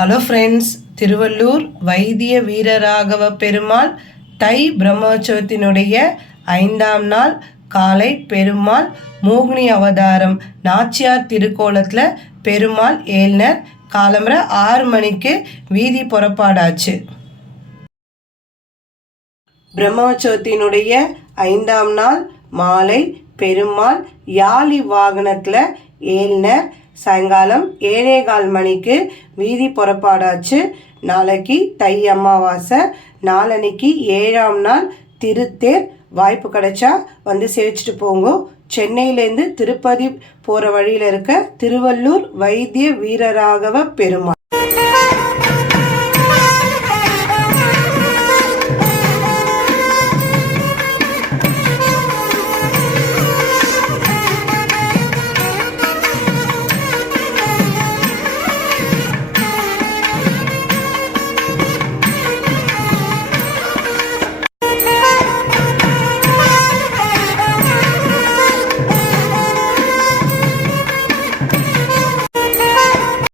Hello friends, Tiruvallur வைத்திய வீரராகவ பெருமாள் தை பிரம்மோற்சவத்தினுடைய 5ஆம் நாள் காலை பெருமாள் மோகினி அவதாரம் நாச்சியார் திருக்கோலத்தில் பெருமாள் ஏழ்னர் காலம்பரை 6 மணிக்கு வீதி புறப்பாடாச்சு. பிரம்மோற்சவத்தினுடைய 5ஆம் நாள் மாலை பெருமாள் யாழி வாகனத்தில் ஏழ்னர் சாயங்காலம் 7:15 மணிக்கு வீதி புறப்பாடாச்சு. நாளைக்கு தை அமாவாசை, நாளன்னைக்கு 7ஆம் நாள் திருத்தேர். வாய்ப்பு கிடைச்சா வந்து சேவிச்சுட்டு போங்க. சென்னையிலேருந்து திருப்பதி போகிற வழியில் இருக்க திருவள்ளூர் வைத்திய வீரராகவ பெருமாள்.